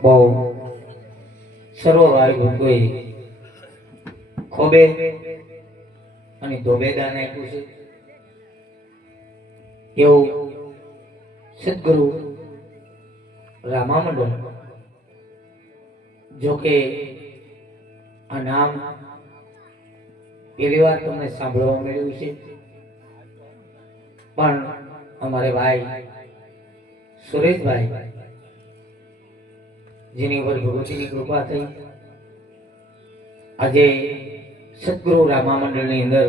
બહુ સર્વવાર કોઈ ખોબે અને ધોબેદાન આપ્યું છે એવું સદગુરુ રામામંડળ જો આ નામ પહેલી વાર તમને સાંભળવા મળ્યું છે. પણ અમારે ભાઈ સુરેશભાઈ, જેની ઉપર ભગવતીની કૃપા થઈ, આજે સદગુરુ રામા મંડળની અંદર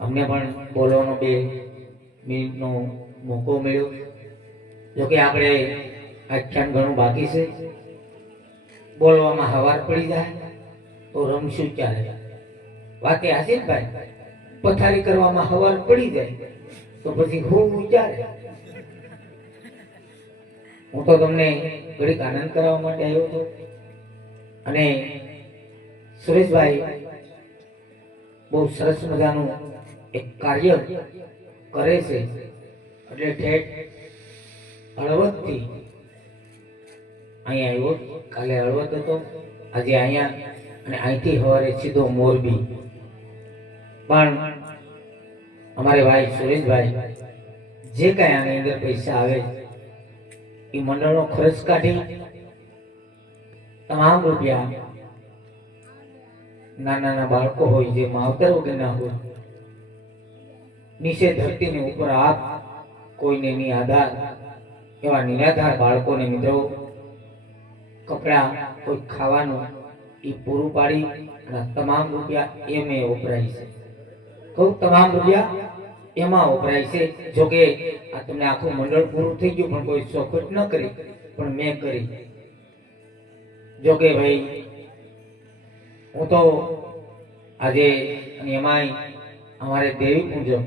અમને પણ બોલવાનો બે મિનિટનો મોકો મળ્યો. જોકે આપણે આખ્યાન ઘણું બાકી છે. બોલવામાં હવાર પડી જાય તો રમશું ચાલે વાતે આશિષભાઈ, પથારી કરવામાં હવાર પડી જાય તો પછી હું વિચારે હું તો તમને ઘડીક આનંદ કરાવવા માટે આવ્યો હતો અને સુરેશભાઈ, બહુ સરસ મજાનું એક કાર્ય કરે છે. એટલે ઠેઠ હળવદથી અહીંયા આવ્યો, કાલે હળવદ હતો, આજે અહીંયા અને અહીંથી સવારે સીધો મોરબી. પણ અમારે ભાઈ સુરેશભાઈ જે કાંઈ આની અંદર પૈસા આવે, એ મંડળનો ખર્ચ કાઢી તમામ રૂપિયા નાના નાના બાળકો હોય, જે માવતર વગરના હોય, નીચે ધરતીની ઉપર આપ કોઈને ની આધાર, એવા નિરાધાર બાળકોને મિત્રો કપડા કોઈ ખાવાનું એ પૂરું પાડી તમામ રૂપિયા એમે વપરાય છે. કહું તમામ રૂપિયા એમાં વપરાય છે. જોકે આ તમને આખું મંડળ પૂરું થઈ ગયું પણ કોઈ ચોખવટ ન કરી. પણ મેં કરી. જોકે ભાઈ, હું તો આજે અને એમાંય અમારે દેવી પૂજન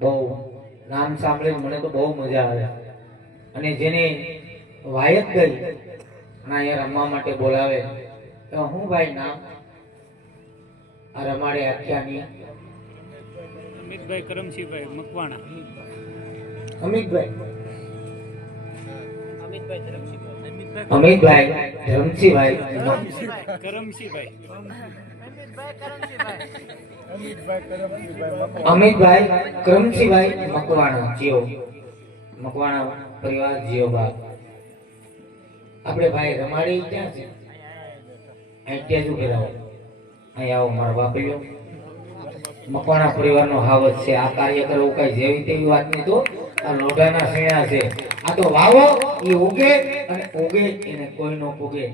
બહુ નામ સાંભળીને મને તો બહુ મજા આવે. અને જેને વાયક ગઈ અને અહીંયા રમવા માટે બોલાવે. તો હું ભાઈ નામ? આ રમાડે આખ્યાની અમિતભાઈ કરમસિંહભાઈ મકવાણા. અમિતભાઈ. અમિતભાઈ અમિતભાઈ ધરમસિંહભાઈ કરમસિંહભાઈ અમિતભાઈ કરમસિંહભાઈ મકવાણા. જીઓ. મકવાણા પરિવાર જીઓ બાગ આપણે ભાઈ રમાડી ક્યાં છે અહીં ત્યાં જ ઉભેલા હોય અહીં આવો મારા બાપલીઓ મકવાણા પરિવારનો હાવત છે. આ કાર્ય કરવું કઈ જેવી તેવી વાત નહીં તો આ લોઢાના શેણા છે. આ તો વાવો, એ ઉગે અને ઉગે, એને કોઈ નો ઉગે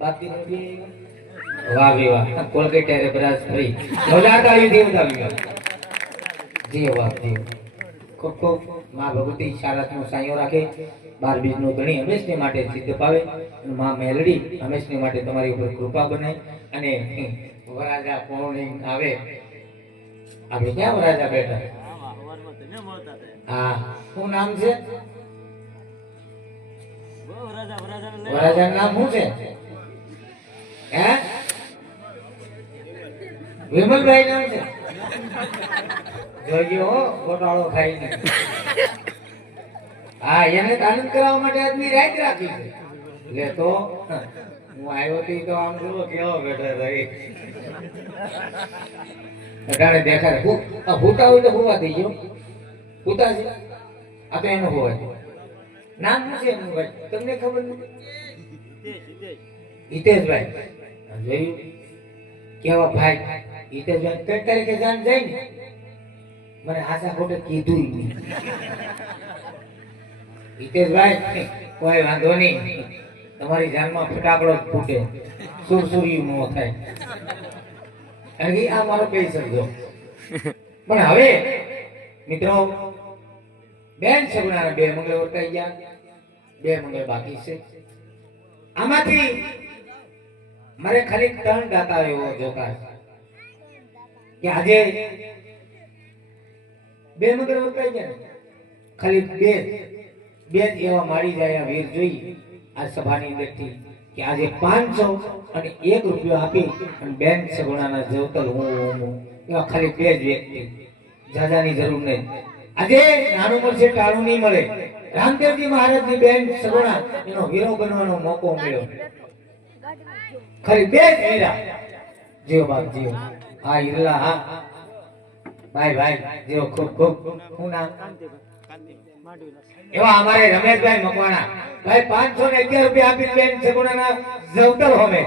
બાકી વાહ વાહ કોલગેટ રે બરાસ ફરી લોઢા તાળી દેવ તાળી જી વાહ, જી ખૂબ ખૂબ મા ભગવતી શારદનો સાયો રાખે, બાર બીજનો ધણી હંમેશને માટે સિદ્ધ પાવે, અને મા મેલડી હંમેશને માટે તમારી ઉપર કૃપા બને અને વરાજા પૌર્ણિમ આવે. આપણે ક્યાં વરાજા બેઠા? હા, શું નામ છે? વરાજા નામ શું છે? હે? વિમલભાઈ નામ છે? જોજો હો ગોટાળો ખાઈને હા, એને આનંદ કરાવવા માટે આજની રાત રાખી છે. લે તો, હું આવ્યો તી તો આમ જુઓ, કેવો બેઠો રહી અટાણે દેખાડે ભૂતા હોય તો હોવા થઈ ગયો ભૂતા છે આ તો એનો હોય. નામ શું છે એમનું ભાઈ? તમને ખબર નથી? હિતેશભાઈ. જોયું? કેવા ભાઈ? તારીખે જાણ જાય ને. કીધું નહીં. હિતેશભાઈ, કોઈ વાંધો નહીં. તમારી જાનમાં ફટાકડો ફૂટે. સુર નો થાય. કારણ આ મારો કહી શબ્દો પણ હવે, મિત્રો, બેન સગુણાના બે મંગળ વર્તાઈ ગયા. બે મંગળ બાકી છે. આમાંથી મારે ખાલી ત્રણ દાતા એવો જોતા છે. કે આજે બે મગર વર્તાઈ ગયા ખાલી બે બે જ એવા મારી જાય વીર જોઈ આ સભાની અંદરથી કે આજે પાંચસો અને એક રૂપિયો આપી અને બેન સગુણાના જવતર હું એવા ખાલી બે જ વ્યક્તિ. જાજાની જરૂર નહીં. આજે નાનું મળશે ટાણું નહીં મળે. રામદેવજી મહારાજની બેન સગુણા એનો હીરો બનવાનો મોકો મળ્યો. ખાલી બે જ હીરા જીઓ બાપ, જીઓ. હા ઈરલા હા. ભાઈ ભાઈ જીઓ ખૂબ ખૂબ. હું નામ? એવા અમારે રમેશભાઈ મકવાણા. ભાઈ, પાંચસો ને અગિયાર રૂપિયા આપી બેન સગુણાના જવતર હોમે.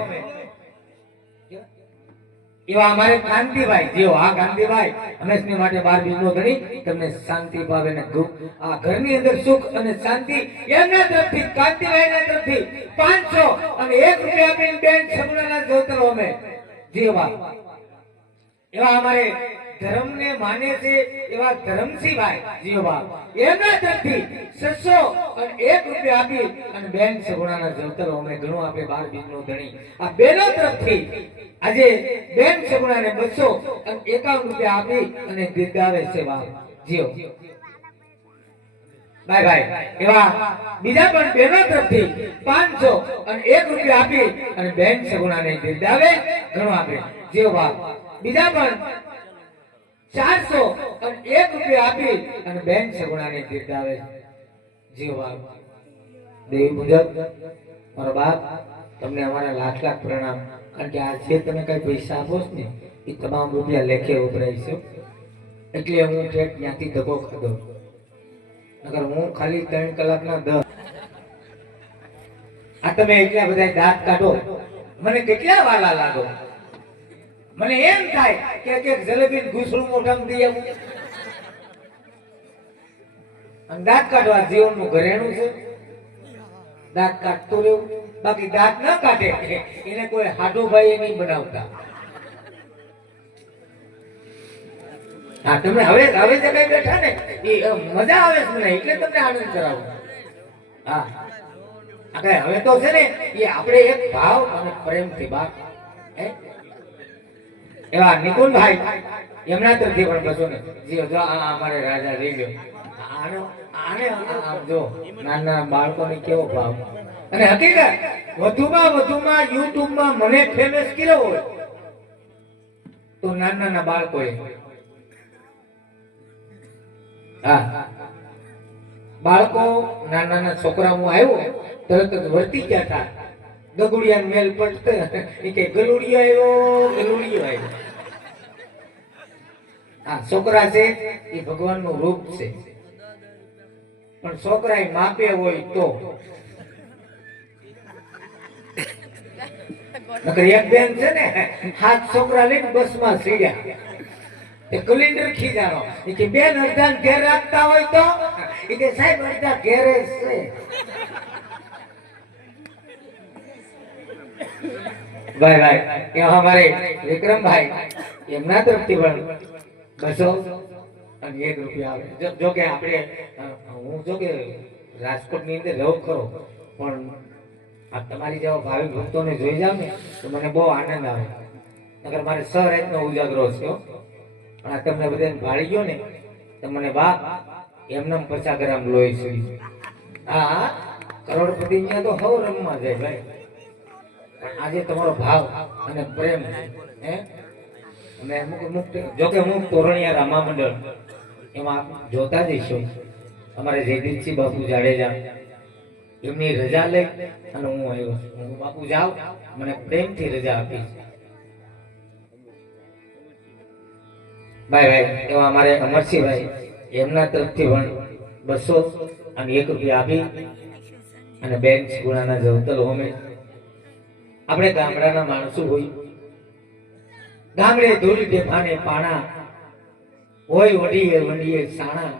એવા અમારે કાંતિભાઈ જેઓ આ કાંતિભાઈ. હંમેશની માટે બાર બીજો ધણી. તમને શાંતિ, ભાવે ને દુઃખ. આ ઘરની અંદર સુખ અને શાંતિ એમના તરફથી, કાંતિભાઈના તરફથી પાંચસો અને એક રૂપિયા આપીને બેન સગુણાના જવતર હોમે. જેવા. એવા અમારે ધર્મને માને છે, એવા ધરમસિંહભાઈ જીઓબા એમના તરફથી છસો અને એક રૂપિયા આપી અને બેન સગુણાના જવતરો અમે ઘણું આપે બાર બીજનો ધણી. આ બેનો તરફથી આજે બેન સગુણાને બસો અને એકાવન રૂપિયા આપી અને દીર્ઘાવે બાપ. જીઓ. બાય ભાઈ એવા બીજા પણ બેનો તરફથી પાંચસો અને એક રૂપિયા આપી અને બેન સગુણાને દીર્ઘાવે ઘણું આપે. જીઓ બાપ બીજા પણ ચારસો એક રૂપિયા આપી અને બેન સગુણાને દીર્ઘાવે જેવો. બાપ દેવી મુજબ મારો બાપ, તમને અમારા લાખ લાખ પ્રણામ. કારણ કે આ જે તમે કઈ પૈસા આપો છો ને, એ તમામ રૂપિયા લેખે ઉભરાઈશું એટલે હું ઠેઠ ત્યાંથી ધક્કો ખાધો. નકર હું ખાલી ત્રણ કલાકના દસ આ તમે એટલા બધા દાંત કાઢો. મને કેટલા વાલા લાગો? મને એમ થાય કે એક જલેબી ઘૂસડું મોઢામાં દઈ આવું. અને દાંત કાઢવા જીવનનું ઘરેણું છે. દાંત કાઢતું રહેવું. બાકી દાંત ના કાઢે એને કોઈ હાડુભાઈ નહીં બનાવતા. હા તમે હવે હવે જે કઈ બેઠા ને, એ મજા આવે છે મને, એટલે તમને આનંદ કરાવું. હા. હવે તો છે ને, એ આપણે એક ભાવ અને પ્રેમથી બાપ, હે? એવા નિકુંજભાઈ એમના તરફથી પણ બસો ને. જીઓ જો આ અમારે રાજા રહી ગયો. આનો આને આમ જો નાના બાળકોને કેવો ભાવ. અને હકીકત વધુમાં વધુમાં યુટ્યુબમાં મને ફેમસ કર્યો હોય તો નાના નાના બાળકોએ હા બાળકો નાના નાના છોકરા હું આવ્યો તરત જ વર્તી ગયા હતા. ગગુડિયા મેલ પડતે એ કે ગલુડિયો આવ્યો ગલુડિયો આવ્યો હા છોકરા છે, એ ભગવાનનું રૂપ છે. પણ છોકરા માપે હોય તો. એક બેન છે ને, હાથ છોકરા લઈને બસમાં સીડ્યા. કલિન્ડર ખીજાનો એ બેન અડધા ઘેર રાખતા હોય તો? એ કે સાહેબ, અડધા ઘેરે છે. ભાઈ ભાઈ, એ અમારે વિક્રમભાઈ એમના તરફથી પણ બસો અને એક રૂપિયા આવે. જો- કે આપણે હું જો કે રાજકોટની અંદર રહું ખરો, પણ આ તમારી જેવા ભાવિક ભક્તોને જોઈ જાવ ને, તો મને બહુ આનંદ આવે. નકર મારે સ રાતનો ઉજાગરો થયો પણ આ તમને બધાને ભાળી ગયો ને, તો મને બાપ એમને પચાસ ગ્રામ લોહી સુઈ હા, કરોડપતિ અહીંયા તો હવ રમવા જાય ભાઈ. પણ આજે તમારો ભાવ અને પ્રેમ હે? અને અમુક અમુક જો કે અમુક તોરણિયા રામા મંડળ એમાં જોતા જઈશું. અમારે જયદીપસિંહ બાપુ જાડેજા, એમની રજા લઈ અને હું આવ્યો. બાપુ જાઉં મને પ્રેમથી રજા આપી. ભાઈ ભાઈ, એવા અમારે અમરસિંહભાઈ, એમના તરફથી પણ બસો અને એક રૂપિયા આપી અને બેન ગુણાના જવતલ હોમે. આપણે ગામડાના માણસો હોય ગામડે ધૂળ દેખાને પાણા, હોય વડીએ વડીએ સાણા.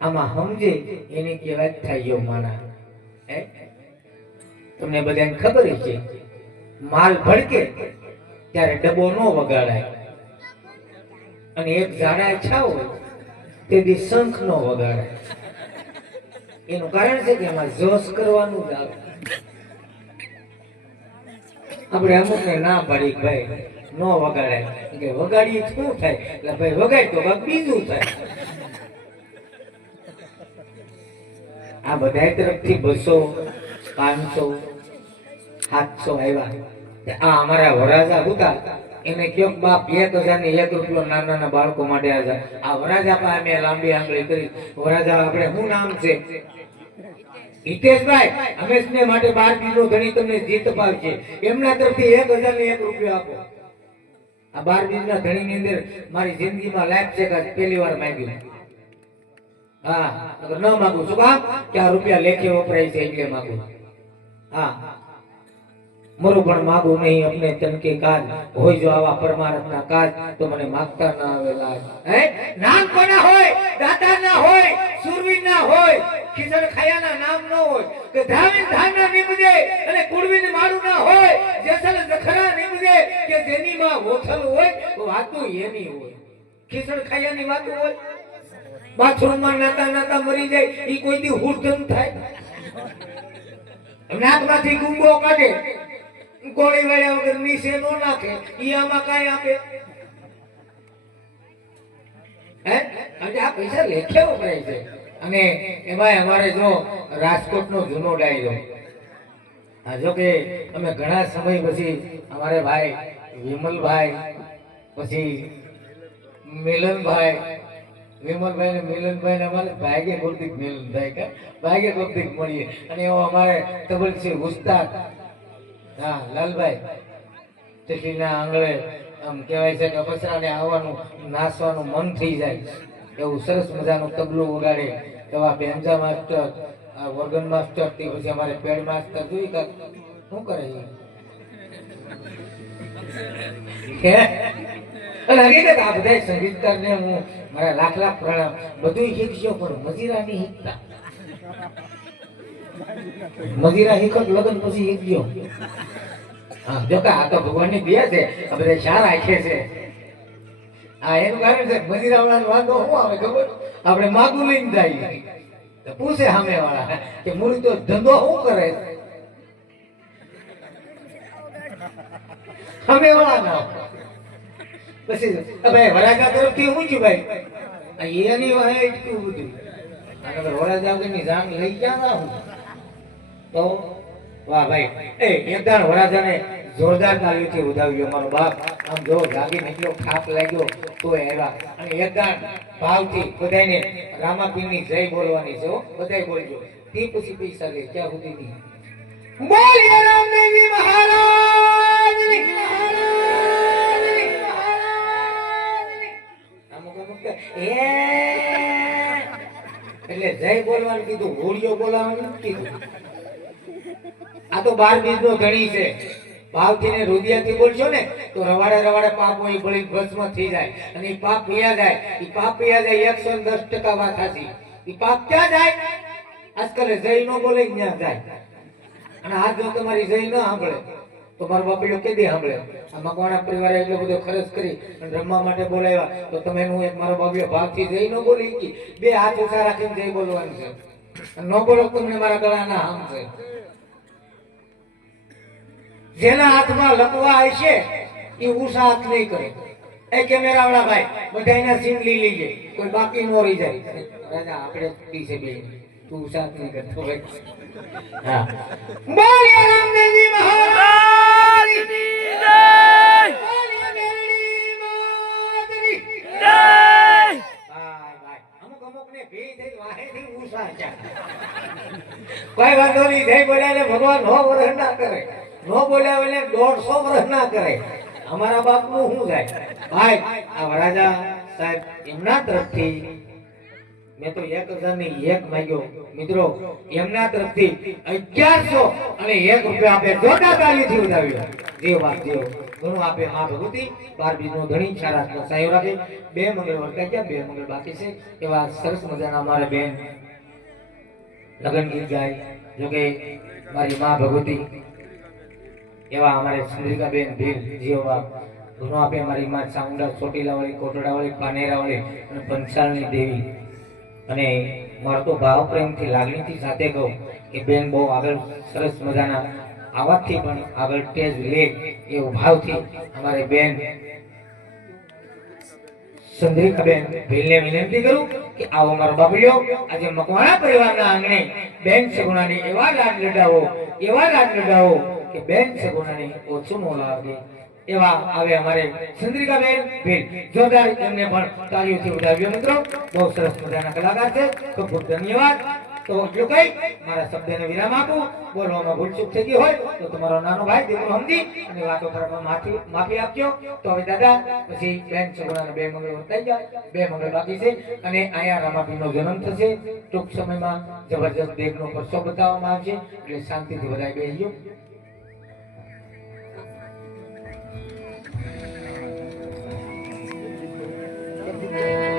આમાં સમજે, એને કહેવાય થાય માણા. હે? તમને બધાને ખબર છે, માલ ભડકે ત્યારે ડબ્બો ન વગાડાય. અને એક ઝાડા છા હોય તે દી શંખ નો વગાડાય. એનું કારણ છે કે એમાં જોશ કરવાનું જ આવે. આપણે અમુક ને પાડી ભાઈ નો વગાડે. કે વગાડીએ શું થાય? એટલે ભાઈ વગાડ તો કાંઈક બીજું થાય. આ બધા તરફથી બસો, પાંચસો, સાતસો આવ્યા. આ અમારા વરાજા હતા. એને કયો બાપ, એક હજાર ને એક રૂપિયો નાના નાના બાળકો માટે આ વરાજા પાસે મેં લાંબી આંગળી કરી. વરાજા, આપણે શું નામ છે? હિતેશભાઈ હંમેશને માટે બાર કિલો ધણી તમને જીત પાડશે. એમના તરફથી એક હજાર ને એક રૂપિયો આપો. આ બાર દિવસના ધણી ની અંદર મારી જિંદગીમાં લાઈફ છે કે પહેલી વાર માંગ્યું. હા અગર ન માંગુ. શું કામ કે આ રૂપિયા લેખે વપરાય છે, એટલે માંગુ. હા. મરું પણ માગું નહીં, અમને તનકે કાજ હોય જો આવા પરમારથના કાજ તો મને માગતા ના આવે લાજ. હે? નાનપણા હોય? દાદા ના હોય? સુરવીર ના હોય? ખીચડ ખાયાના નામ ન હોય? કે ધાવીન ધાના નીમજે અને કુળવીન મારું ના હોય જેસલ જખરા નીમજે કે જેની માં હોથલ હોય તો વાતું એની હોય ખીચડ ખાયાની વાત હોય. બાથરૂમમાં નાતા નાતા મરી જાય એ કોઈ દી હુરધન થાય. નાકમાંથી ગુંગો કાઢે. ગોળી વાળ્યા વગર નીચે નો નાખે. ઈ આમાં કાંઈ આપે? અને એમાં અમારે જો રાજકોટનો જૂનો ડાયરો. જો કે અમે ઘણા સમય પછી અમારે ભાઈ વિમલભાઈ, પછી મિલનભાઈ વિમલભાઈ ને મિલનભાઈ ને અમારે ભાગ્ય કોર્તિક મિલનભાઈ કે? ભાગ્ય કોર્તિક મળીએ. અને એવો અમારે તબલસિંહ ઉસ્તાદ, હા, લાલભાઈ ચીટીના આંગળે આમ કહેવાય છે કે અપસરાને આવવાનું, નાસવાનું મન થઈ જાય. એવું સરસ મજાનું તબલું વગાડે એવા બેન્જા માસ્ટર, આ વર્ગન માસ્ટર, તે પછી અમારે પેડ માસ્ટર જોઈ શું કરે છે? અને હકીકત આ છે બધા શા રાખે છે. આ એનું કારણ છે મજીરા વાળાનો વાંધો શું આવે ખબર? આપણે માગું લઈને જાય પૂછે સામે વાળા કે મૂળ તો ધંધો શું કરે સામે વાળા ના પછી ભાઈ વરાજા તરફથી હું છું ભાઈ? એની વાહે એટલું બધું. વરાજા વગરની જાન લઈ ગયા ના તો, વાહ ભાઈ. એ એકદાન વરાજાને જોરદાર તાલીમથી ઉધાવ્યો મારો બાપ. આમ જો જાગી નીકળ્યો ખાપ લાગ્યો, તો આવ્યા. અને એકદાન ભાવથી બધાને રામાપીરની જય બોલવાની છે બધા બોલજો. તે પછી પૈસા લે ક્યાં સુધી બોલીએ રામદેવજી મહારાજની એ. એટલે જય બોલવાનું કીધું ગોળીઓ બોલાવાનું કીધું. આ તો બાર બીજ નો ધણી છે. ભાવથી ને રુદિયાથી બોલશો ને, તો રવાડે રવાડે પાપ હોય ભળી ભસ્મ થઈ જાય. અને એ પાપ પીયા જાય. એ પાપ પીયા જાય એકસો દસ ટકા વાત હાથી એ પાપ ક્યાં જાય? આજકાલ જય નો બોલે ત્યાં જાય. અને આ જો તમારી જય ન સાંભળે. તો મારો બાપીઓ કે કેદી સાંભળે આ મકવાણા પરિવારે એટલો બધો ખર્ચ કરી અને રમવા માટે બોલાવ્યા. તો તમે હું એક મારો બાપીઓ ભાગથી જઈ ન બોલી કે બે હાથ ઉછા રાખીને જઈ બોલવાનું છે. ન બોલો તમને મારા ગળાના હામ છે. જેના હાથમાં લકવા હશે એ ઉષા હાથ નહીં કરે. એ કેમેરા વાળા ભાઈ બધા એના સીન લઈ લીજે. કોઈ બાકી ન રહી જાય. રાજા, આપણે પીછે બે. તું ઉષા નહીં કરતો ભાઈ હા. બોલીએ રામદેવજી મહારાજની કોઈ વાંધો નહીં, જય બોલ્યા ભગવાન નો વર્ષ ના કરે. નો બોલ્યા એટલે દોઢસો વર્ષ ના કરે. અમારા બાપનું શું થાય? ભાઈ, આ વરાજા સાહેબ એમના તરફથી, મેં તો એક હજાર ને એક માંગ્યો. મિત્રો, એમના તરફથી અગિયારસો અને એક રૂપિયા આપે જોતા તાલીથી ઉડાવ્યો જે વાત દેવ ઘણું આપે માં ભગવતી બાર બીજનો ધણી સારા સાહેબ રાખે બે મંગળ વર્તા ગયા બે મંગળ બાકી છે. એવા સરસ મજાના અમારા બેન. લગ્ન ગીત ગાય, જોકે મારી માં ભગવતી એવા અમારે ચંદ્રિકા બેન, ભીલ બાપ ઘણું આપે મારી માં ચામુંડા ચોટીલા વાળી કોટડા વાળી પાનેરા વાળી અને પંચાળની દેવી. અને મારો તો ભાવ પ્રેમથી, લાગણીથી સાથે કહું કે બેન બહુ આગળ, સરસ મજાના આવાજથી પણ આગળ તેજ લે એવો ભાવથી અમારે બેન વિનંતી કરું કે આવો મારો બાબુલિયો આજે મકવાણા પરિવારના બેન સગુણાની એવા લાડ લડાવો, એવા લાડ લડાવો કે બેન સગુણાની ઓછું મોં લાગે. એવા આવે અમારે ચંદ્રિકા બેન ભીલ. જોરદાર એમને પણ તાળીઓથી વધાવ્યો મિત્રો. બહુ સરસ મજાના કલાકાર છે. તો ખૂબ ધન્યવાદ. તો એટલું કઈ? મારા શબ્દને વિરામ આપું. બોલવામાં ભૂલચૂક થઈ ગઈ હોય તો તમારો નાનો ભાઈ, દીકરો સમજી અને વાતો કરવામાં માફી માફી આપજો. તો હવે દાદા, પછી બેન છોકરાને બે મંગળ વર્તાઈ ગયા. બે મંગળ બાકી છે અને અહીંયા રામાપીનો જન્મ થશે. ટૂંક સમયમાં જબરજસ્ત દેખનો પરસો બતાવવામાં આવશે એટલે શાંતિથી બધા બેસજો Thank